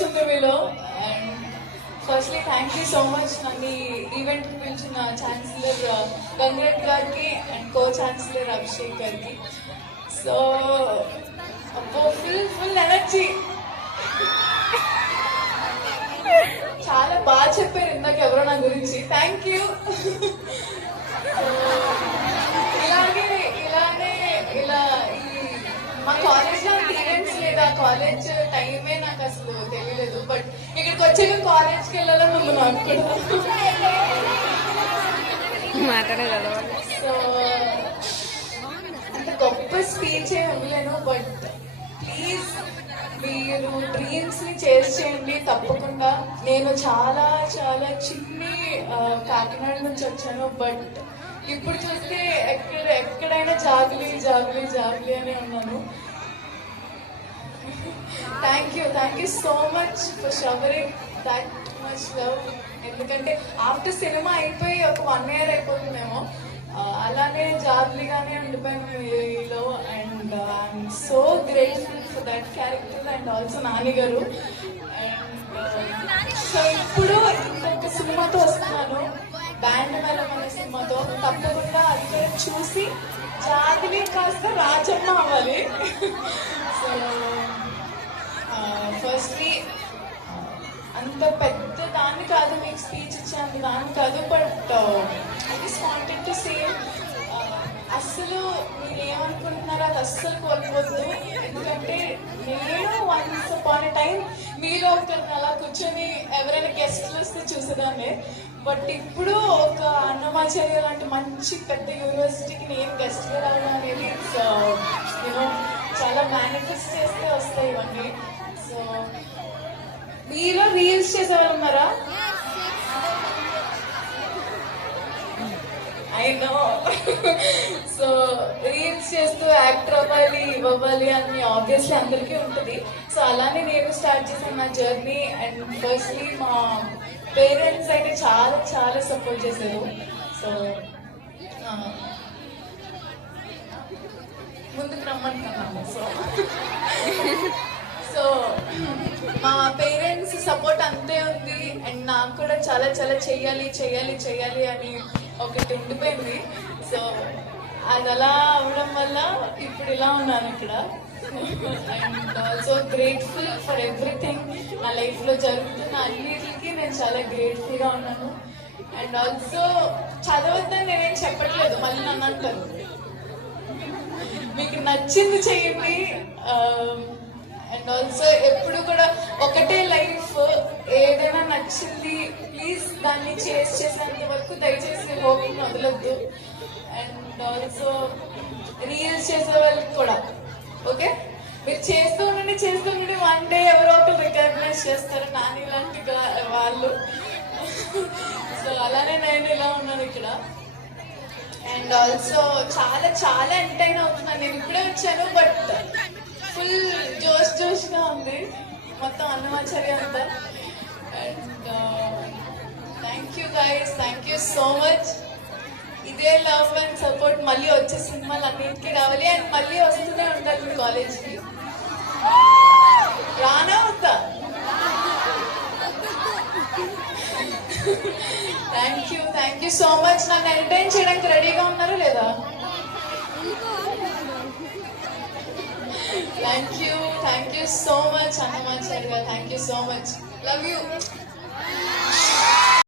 Much ఉంది మీలో. And firstly thank you so much నన్ను ఈవెంట్కి పిలిచిన ఛాన్సలర్ గంగిరెడ్డి గారికి అండ్ కో ఛాన్సలర్ అభిషేక్ గారికి. సో అబ్బో ఫుల్ ఎనర్జీ, చాలా బాగా చెప్పారు ఇందాక ఎవరో నా గురించి. Thank you. ఇలా మా కాలేజ్ లో ఈవెంట్స్ లేదా కాలేజ్ టైమే నాకు అసలు తెలియలేదు. బట్ ఇక్కడికి వచ్చాక కాలేజ్కి వెళ్ళాలని ఉంది నాకు కూడా. సో అంత గొప్ప స్పీచ్ ఏ ఉండలేను. బట్ ప్లీజ్ మీరు డ్రీమ్స్ ని చేసి చేయండి తప్పకుండా. నేను చాలా చాలా చిన్ని కాకినాడ నుంచి వచ్చాను. బట్ ఇప్పుడు చూస్తే ఎక్కడైనా జాగులి జాగులి జాగులి అని ఉన్నాను. Thank you so much for showering that much love. ఎందుకంటే ఆఫ్టర్ సినిమా అయిపోయి ఒక 1 year అయిపోతుందేమో, అలానే జాగ్లీగానే ఉండిపోయాను మీలో. And I'm so grateful for that character and also Nani garu. And so ఇప్పుడు ఇంకొక సినిమాతో వస్తున్నాను, బ్యాండ్ మేళం అనే సినిమాతో. తప్పకుండా అది కూడా చూసి జాగ్లీ కాస్త రాజమ్మ అవ్వాలి. సో ఫస్ట్లీ అంత పెద్ద దాన్ని కాదు, మీకు స్పీచ్ ఇచ్చేంత దాన్ని కాదు. But I just wanted to say, అస్సలు మీరు ఏమనుకుంటున్నారో అది అస్సలు కోల్పోద్దు. ఎందుకంటే నేను వన్స్ అపాన్ ఎ టైం మీలో ఒకరిని అలా కూర్చొని ఎవరైనా గెస్ట్లు వస్తే చూసేదాన్ని. బట్ ఇప్పుడు ఒక అన్నమాచార్య లాంటి మంచి పెద్ద యూనివర్సిటీకి నేను గెస్ట్గా రావడం అనేది యూనో చాలా మేనిఫెస్ట్ చేస్తే వస్తాయి ఇవన్నీ. సో మీలో రీల్స్ చేసేవాళ్ళు ఉన్నారా? I know. సో రీల్స్ చేస్తూ యాక్టర్ అవ్వాలి ఇవ్వాలి అని ఆబ్వియస్లీ అందరికీ ఉంటుంది. సో అలానే నేను స్టార్ట్ చేశాను నా జర్నీ. అండ్ ఫస్ట్లీ మా పేరెంట్స్ అయితే చాలా చాలా సపోర్ట్ చేశారు. సో ముందుకు రమ్మంటున్నాను. సో మా పేరెంట్స్ సపోర్ట్ అంతే ఉంది. అండ్ నాకు కూడా చాలా చాలా చెయ్యాలి చెయ్యాలి చెయ్యాలి అని ఒకటి ఉండిపోయింది. సో అది అలా అవడం వల్ల ఇప్పుడు ఇలా ఉన్నాను ఇక్కడ. And also grateful for everything నా లైఫ్లో జరుగుతున్న అన్నిటికీ నేను చాలా గ్రేట్ఫుల్గా ఉన్నాను. అండ్ ఆల్సో చదవద్దని నేనేం చెప్పట్లేదు, మళ్ళీ నన్ను అంటారు మీకు నచ్చింది చెయ్యండి. అండ్ ఆల్సో ఎప్పుడు కూడా ఒకటే లైఫ్, ఏదైనా నచ్చింది ప్లీజ్ దాన్ని చేసేంత వరకు దయచేసి హోప్ని వదలొద్దు. అండ్ ఆల్సో రీల్స్ చేసే వాళ్ళకి కూడా ఓకే, మీరు చేస్తూ ఉండండి 1 day ఎవరో ఒకరు రికగ్నైజ్ చేస్తారు, నాని లాంటి వాళ్ళు. సో అలానే నేను ఇలా ఉన్నాను ఇక్కడ. అండ్ ఆల్సో చాలా చాలా ఎంటర్టైన్ అవుతున్నాను. నేను ఇప్పుడే వచ్చాను బట్ ఫుల్ జోష్గా ఉంది మొత్తం అన్నమాచార్య అంతా. And thank you guys, thank you so much. ఇదే లవ్ అండ్ సపోర్ట్ మళ్ళీ వచ్చే సినిమాలు అన్నింటికి రావాలి. అండ్ మళ్ళీ వస్తూనే ఉండాలి మీ కాలేజ్కి. రానా వద్దా? Thank you so much. నన్ను ఎంటర్టైన్ చేయడానికి రెడీగా ఉన్నారా లేదా? Thank you so much Annamacharya. Thank you so much. Love you.